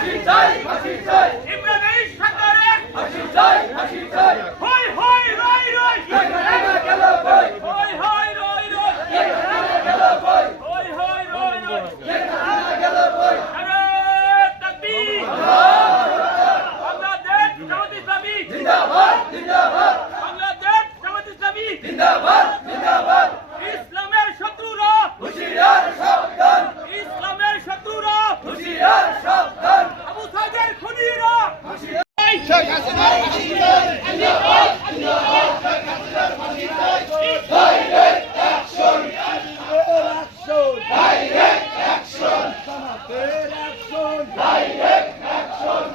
ফাঁসি চাই ফাঁসি চাই ইমরান এই সরকারের ফাঁসি চাই ফাঁসি চাই হই হই রই রই এখানে গেল কই হই হই রই রই এখানে গেল কই হই হই রই রই এখানে গেল কই নারে তাকবীর বাংলাদেশ জামাত ইসলামী জিন্দাবাদ জিন্দাবাদ বাংলাদেশ জামাত ইসলামী জিন্দাবাদ জিন্দাবাদ ইসলামের শত্রুরা হুশিয়ার সাবধান ইসলামের শত্রুরা হুশিয়ার সাবধান আবু সাইদের খুনিরা শেখ হাসিনার ফাঁসি চাই জিন্দাবাদ জিন্দাবাদ শেখ হাসিনার ফাঁসি চাই direct action direct action direct action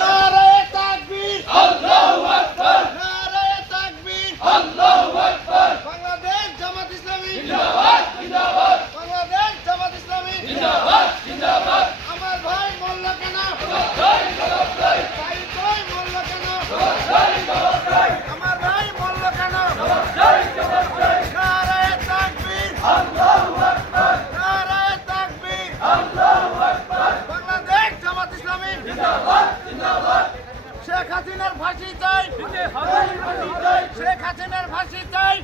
নারে তাকবীর আল্লাহু আকবার নারে তাকবীর আল্লাহু আকবার বাংলাদেশ জামাত ইসলামী জিন্দাবাদ জিন্দাবাদ বাংলাদেশ জামাত ইসলামী জিন্দাবাদ জিন্দাবাদ আমার ভাই মরল কেন জয় জবাব জয় সাইদ ভাই মরল কেন জয় জবাব জয় আমার ভাই মরল কেন জয় জবাব জয় নারে তাকবীর আল্লাহু আকবার নারে তাকবীর আল্লাহু আকবার বাংলাদেশ জামাত ইসলামী জিন্দাবাদ জিন্দাবাদ শেখ হাসিনার ফাঁসি চাই শেখ হাসিনার ফাঁসি চাই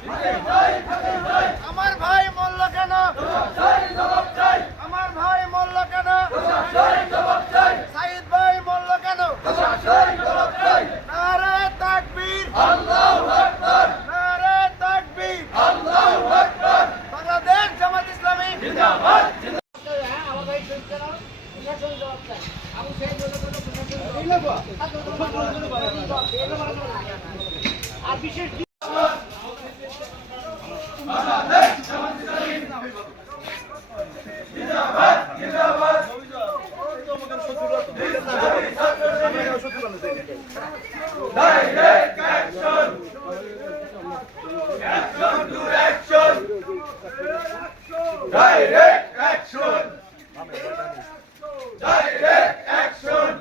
আমার ভাই মরল কেন জয় জবাব জয় আমার ভাই মরল কেন জয় জবাব জয় সাইদ ভাই মরল কেন জয় জবাব জয় নারে তাকবীর আল্লাহু আকবার নারে তাকবীর আল্লাহু আকবার বাংলাদেশ জামাত ইসলামী জিন্দাবাদ আর বিশেষ জিন্দাবাদ জিন্দাবাদ direct action action to action direct action direct action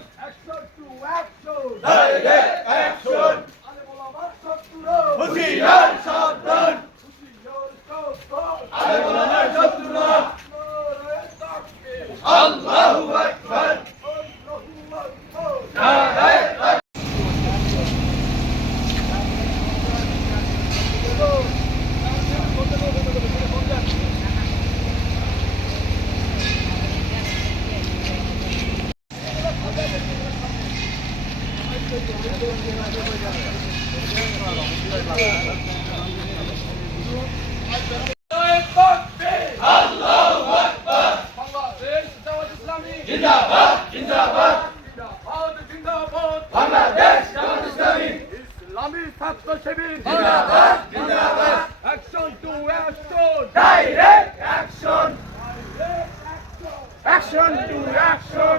direct action হুশিয়ার সাবধান আলেমার শত্রুরা আল্লাহু আকবার নারায়ে আল্লাহু আকবার বাংলাদেশ জামাত ইসলামী জিন্দাবাদ জিন্দাবাদ জিন্দাবাদ জিন্দাবাদ বাংলাদেশ জামাত ইসলামী ইসলামী ছাত্র শিবির জিন্দাবাদ জিন্দাবাদ action to action direct action action to action